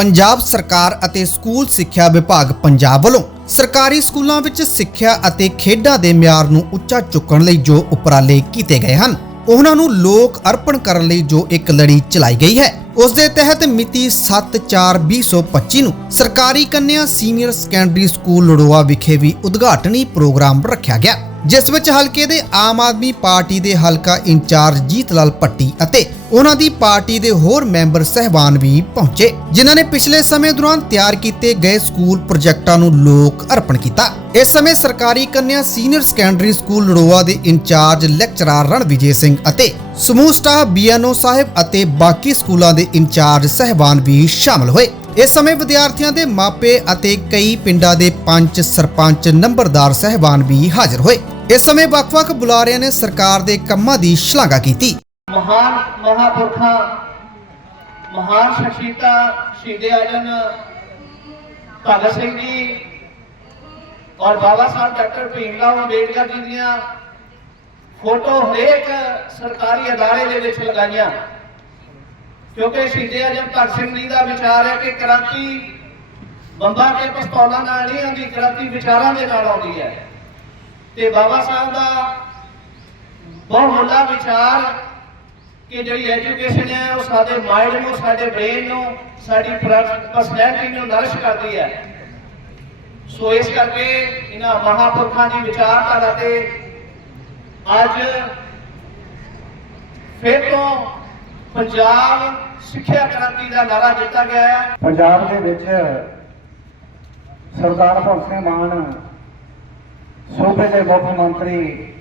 ਪੰਜਾਬ ਸਰਕਾਰ ਅਤੇ ਸਕੂਲ ਸਿੱਖਿਆ ਵਿਭਾਗ ਪੰਜਾਬ ਵੱਲੋਂ ਸਰਕਾਰੀ ਸਕੂਲਾਂ ਵਿੱਚ ਸਿੱਖਿਆ ਅਤੇ ਖੇਡਾਂ ਦੇ ਮਿਆਰ ਨੂੰ ਉੱਚਾ ਚੁੱਕਣ ਲਈ ਜੋ ਉਪਰਾਲੇ ਕੀਤੇ ਗਏ ਹਨ, ਉਹਨਾਂ ਨੂੰ ਲੋਕ ਅਰਪਣ ਕਰਨ ਲਈ ਜੋ ਇੱਕ ਲੜੀ ਚਲਾਈ ਗਈ ਹੈ। ਉਸ ਦੇ ਤਹਿਤ ਮਿਤੀ 7/4/2025 ਨੂੰ ਸਰਕਾਰੀ ਕੰਨਿਆ ਸੀਨੀਅਰ ਸੈਕੰਡਰੀ ਸਕੂਲ ਲੜੋਆ ਵਿਖੇ ਵੀ ਉਦਘਾਟਨੀ ਪ੍ਰੋਗਰਾਮ ਰੱਖਿਆ ਗਿਆ। ਜਿਸ ਵਿੱਚ ਹਲਕੇ ਦੇ ਆਮ ਆਦਮੀ ਪਾਰਟੀ ਦੇ ਹਲਕਾ ਇੰਚਾਰਜ ਜੀਤ ਲਾਲ ਪੱਟੀ ਅਤੇ ਉਹਨਾਂ ਦੀ ਪਾਰਟੀ ਦੇ ਹੋਰ ਮੈਂਬਰ ਸਹਿਬਾਨ ਵੀ ਪਹੁੰਚੇ, ਜਿਨ੍ਹਾਂ ਨੇ ਪਿਛਲੇ ਸਮੇਂ ਦੌਰਾਨ ਤਿਆਰ ਕੀਤੇ ਗਏ ਸਕੂਲ ਪ੍ਰੋਜੈਕਟਾਂ ਨੂੰ ਲੋਕ ਅਰਪਣ ਕੀਤਾ। ਇਸ ਸਮੇਂ ਸਰਕਾਰੀ ਕੰਨਿਆ ਸੀਨੀਅਰ ਸੈਕੰਡਰੀ ਸਕੂਲ ਨੜੋਆ ਦੇ ਇੰਚਾਰਜ ਲੈਕਚਰਰ ਰਣਵਿਜੇ ਸਿੰਘ ਅਤੇ ਸਮੂਹ ਸਟਾਫ ਬੀਐਨਓ ਸਾਹਿਬ ਅਤੇ ਬਾਕੀ ਸਕੂਲਾਂ ਦੇ ਇੰਚਾਰਜ ਸਹਿਬਾਨ ਵੀ ਸ਼ਾਮਲ ਹੋਏ। ਇਸ ਸਮੇਂ ਵਿਦਿਆਰਥੀਆਂ ਦੇ ਮਾਪੇ ਅਤੇ ਕਈ ਪਿੰਡਾਂ ਦੇ ਪੰਚ ਸਰਪੰਚ, ਨੰਬਰਦਾਰ ਸਹਿਬਾਨ ਵੀ ਹਾਜ਼ਰ ਹੋਏ। ਇਸ ਸਮੇਂ ਵੱਖ-ਵੱਖ ਬੁਲਾਰਿਆਂ ਨੇ ਸਰਕਾਰ ਦੇ ਕੰਮਾਂ ਦੀ ਸ਼ਲਾਘਾ ਕੀਤੀ। ਮਹਾਨ ਮਹਾਪੁਰਖਾਂ, ਮਹਾਨ ਸ਼ਖਸੀਅਤਾਂ, ਸ਼ਹੀਦੇ ਆਜਮ, ਭਗਤ ਸਿੰਘ ਜੀ ਔਰ ਬਾਬਾ ਸਾਹਿਬ ਡਾਕਟਰ ਭੀਮ ਰਾਓ ਅੰਬੇਡਕਰ ਜੀ ਦੀਆਂ ਫੋਟੋ ਹਰੇਕ ਸਰਕਾਰੀ ਅਦਾਰੇ ਦੇ ਵਿੱਚ ਲਗਾਈਆਂ। ਕਿਉਂਕਿ ਸ਼ਹੀਦੇ ਆਜਮ ਭਗਤ ਸਿੰਘ ਜੀ ਦਾ ਵਿਚਾਰ ਹੈ ਕਿ ਕ੍ਰਾਂਤੀ ਬੰਬਾ ਤੇ ਪਿਸਤੌਲਾਂ ਨਾਲ ਨਹੀਂ ਆਉਂਦੀ, ਕ੍ਰਾਂਤੀ ਵਿਚਾਰਾਂ ਦੇ ਨਾਲ ਆਉਂਦੀ ਹੈ। ਤੇ ਬਾਬਾ ਸਾਹਿਬ ਦਾ ਬਹੁਤ ਵਿਚਾਰ ਕਿ ਜਿਹੜੀ ਐਜੂਕੇਸ਼ਨ ਹੈ, ਉਹ ਸਾਡੇ ਮਾਈਂਡ ਨੂੰ, ਸਾਡੇ ਬ੍ਰੇਨ ਨੂੰ, ਸਾਡੀ ਪਰਸਨੈਲਿਟੀ ਨੂੰ ਨਰਿਸ਼ ਕਰਦੀ ਹੈ। ਸੋ ਇਸ ਕਰਕੇ ਇਹਨਾਂ ਮਹਾਪੁਰਖਾਂ ਦੀ ਵਿਚਾਰਧਾਰਾ ਤੇ ਅੱਜ ਫਿਰ ਤੋਂ ਪੰਜਾਬ ਸਿੱਖਿਆ ਕ੍ਰਾਂਤੀ ਦਾ ਨਾਰਾ ਦਿੱਤਾ ਗਿਆ ਹੈ। ਪੰਜਾਬ ਦੇ ਵਿੱਚ ਸਰਦਾਰ ਭਗਤ ਸਿੰਘ ਮਾਨ, ਸੂਬੇ ਦੇ ਮੁੱਖ ਮੰਤਰੀ,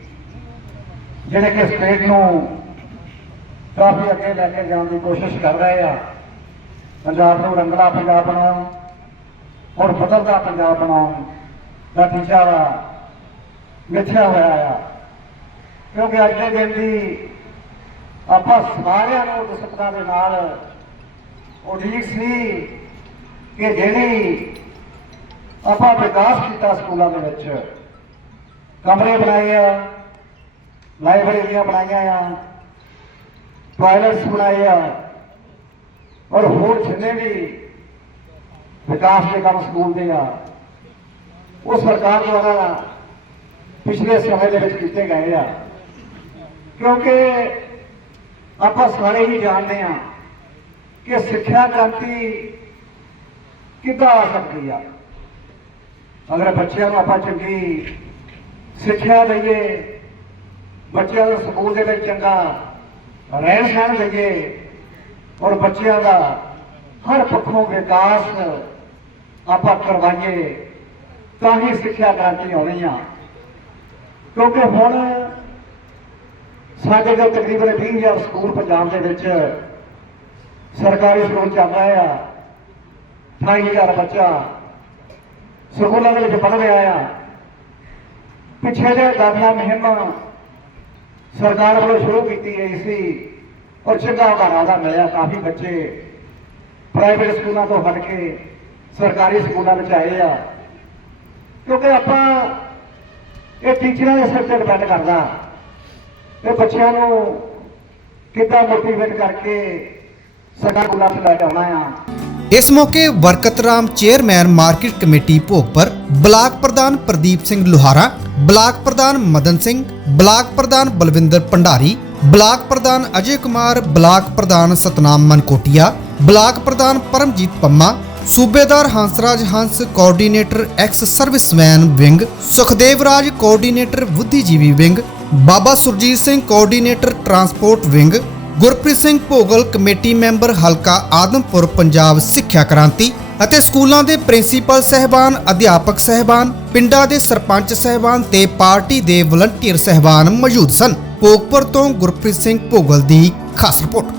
ਜਿਹੜੇ ਕਿ ਸਟੇਟ ਨੂੰ ਕਾਫੀ ਅੱਗੇ ਲੈ ਕੇ ਜਾਣ ਦੀ ਕੋਸ਼ਿਸ਼ ਕਰ ਰਹੇ ਆ, ਪੰਜਾਬ ਨੂੰ ਰੰਗਲਾ ਪੰਜਾਬ ਬਣਾਉਣ ਔਰ ਬਦਲਦਾ ਪੰਜਾਬ ਬਣਾਉਣ ਦਾ ਟੀਚਾ ਮਿੱਥਿਆ ਹੋਇਆ ਆ। ਕਿਉਂਕਿ ਅੱਜ ਦੇ ਦਿਨ ਦੀ ਆਪਾਂ ਸਾਰਿਆਂ ਨੂੰ ਡਿਸਪਲਿਨ ਦੇ ਨਾਲ ਉਡੀਕ ਸੀ ਕਿ ਜਿਹੜੀ ਆਪਾਂ ਵਿਕਾਸ ਕੀਤਾ ਸਕੂਲਾਂ ਦੇ ਵਿੱਚ, ਕਮਰੇ ਬਣਾਏ ਆ, ਲਾਇਬ੍ਰੇਰੀਆਂ ਬਣਾਈਆਂ ਆ, ਟਾਇਲਟਸ ਬਣਾਏ ਆ, ਔਰ ਹੋਰ ਜਿੰਨੇ ਵੀ ਵਿਕਾਸ ਦੇ ਕੰਮ ਸਕੂਲ ਦੇ ਆ, ਉਹ ਸਰਕਾਰ ਦੁਆਰਾ ਪਿਛਲੇ ਸਮੇਂ ਦੇ ਵਿੱਚ ਕੀਤੇ ਗਏ ਆ। ਕਿਉਂਕਿ ਆਪਾਂ ਸਾਰੇ ਹੀ ਜਾਣਦੇ ਆ ਕਿ ਸਿੱਖਿਆ ਕ੍ਰਾਂਤੀ ਕਿੱਦਾਂ ਆ ਸਕਦੀ ਆ। ਅਗਰ ਬੱਚਿਆਂ ਨੂੰ ਆਪਾਂ ਚੰਗੀ ਸਿੱਖਿਆ ਦਈਏ, ਬੱਚਿਆਂ ਨੂੰ ਸਕੂਲ ਦੇ ਵਿੱਚ ਚੰਗਾ ਰਹਿਣ ਸਹਿਣ ਦਈਏ, ਔਰ ਬੱਚਿਆਂ ਦਾ ਹਰ ਪੱਖੋਂ ਵਿਕਾਸ ਆਪਾਂ ਕਰਵਾਈਏ, ਤਾਂ ਹੀ ਸਿੱਖਿਆ ਕ੍ਰਾਂਤੀ ਆਉਣੀ ਆ। ਕਿਉਂਕਿ ਹੁਣ ਸਾਡੇ ਕੋਲ ਤਕਰੀਬਨ 20000 ਸਕੂਲ ਪੰਜਾਬ ਦੇ ਵਿੱਚ ਸਰਕਾਰੀ ਸਕੂਲ ਚੱਲ ਰਿਹਾ ਆ। 28000 ਬੱਚਾ ਸਕੂਲਾਂ ਦੇ ਵਿੱਚ ਪੜ੍ਹ ਰਿਹਾ ਆ। ਪਿਛੇ ਜੇ ਦਾਖਲਾ ਮੁਹਿੰਮ ਸਰਕਾਰ ਵੱਲੋਂ ਸ਼ੁਰੂ ਕੀਤੀ ਗਈ ਸੀ। ਔਰ ਚੰਗਾ ਉਦਾਹਰਨ ਦਾ ਮਿਲਿਆ। ਕਾਫੀ ਬੱਚੇ ਪ੍ਰਾਈਵੇਟ ਸਕੂਲਾਂ ਤੋਂ ਹਟ ਕੇ ਸਰਕਾਰੀ ਸਕੂਲਾਂ ਵਿੱਚ ਆਏ ਆ। ਕਿਉਂਕਿ ਆਪਾਂ ਇਹ ਟੀਚਰਾਂ ਦੇ ਸਿਰ ਤੇ ਡਿਪੈਂਡ ਕਰਦਾ। ਇਹ ਬੱਚਿਆਂ ਨੂੰ ਕਿੱਦਾਂ ਮੋਟੀਵੇਟ ਕਰਕੇ ਸਰਕਾਰ ਸਕੂਲਾਂ ਲੈ ਕੇ ਆ? ਇਸ ਮੌਕੇ Barkat Ram chairman market committee Bhogpur, block ਪ੍ਰਧਾਨ ਪ੍ਰਦੀਪ ਸਿੰਘ ਲੁਹਾਰਾ, ਬਲਾਕ ਪ੍ਰਧਾਨ ਮਦਨ ਸਿੰਘ, ਬਲਾਕ ਪ੍ਰਧਾਨ ਬਲਵਿੰਦਰ ਭੰਡਾਰੀ, ਬਲਾਕ ਪ੍ਰਧਾਨ ਅਜੇ ਕੁਮਾਰ, ਬਲਾਕ ਪ੍ਰਧਾਨ ਸਤਨਾਮ ਮਨਕੋਟੀਆ, ਬਲਾਕ ਪ੍ਰਧਾਨ ਪਰਮਜੀਤ ਪੰਮਾ, ਸੂਬੇਦਾਰ Hansraj Hans, coordinator ex serviceman wing, Sukhdev Raj coordinator ਬੁੱਧੀਜੀਵੀ wing Baba Surjit Singh coordinator transport wing, Gurpreet Singh Bhogal committee member ਹਲਕਾ ਆਦਮਪੁਰ, ਪੰਜਾਬ ਸਿੱਖਿਆ ਕ੍ਰਾਂਤੀ ਅਤੇ ਸਕੂਲਾਂ ਦੇ ਪ੍ਰਿੰਸੀਪਲ ਸਹਿਬਾਨ, ਅਧਿਆਪਕ ਸਹਿਬਾਨ, ਪਿੰਡਾਂ ਦੇ ਸਰਪੰਚ ਸਹਿਬਾਨ ਤੇ ਪਾਰਟੀ ਦੇ ਵਲੰਟੀਅਰ ਸਹਿਬਾਨ ਮੌਜੂਦ ਸਨ। ਭੋਗਪੁਰ ਤੋਂ ਗੁਰਪ੍ਰੀਤ ਸਿੰਘ ਭੋਗਲ ਦੀ ਖਾਸ ਰਿਪੋਰਟ।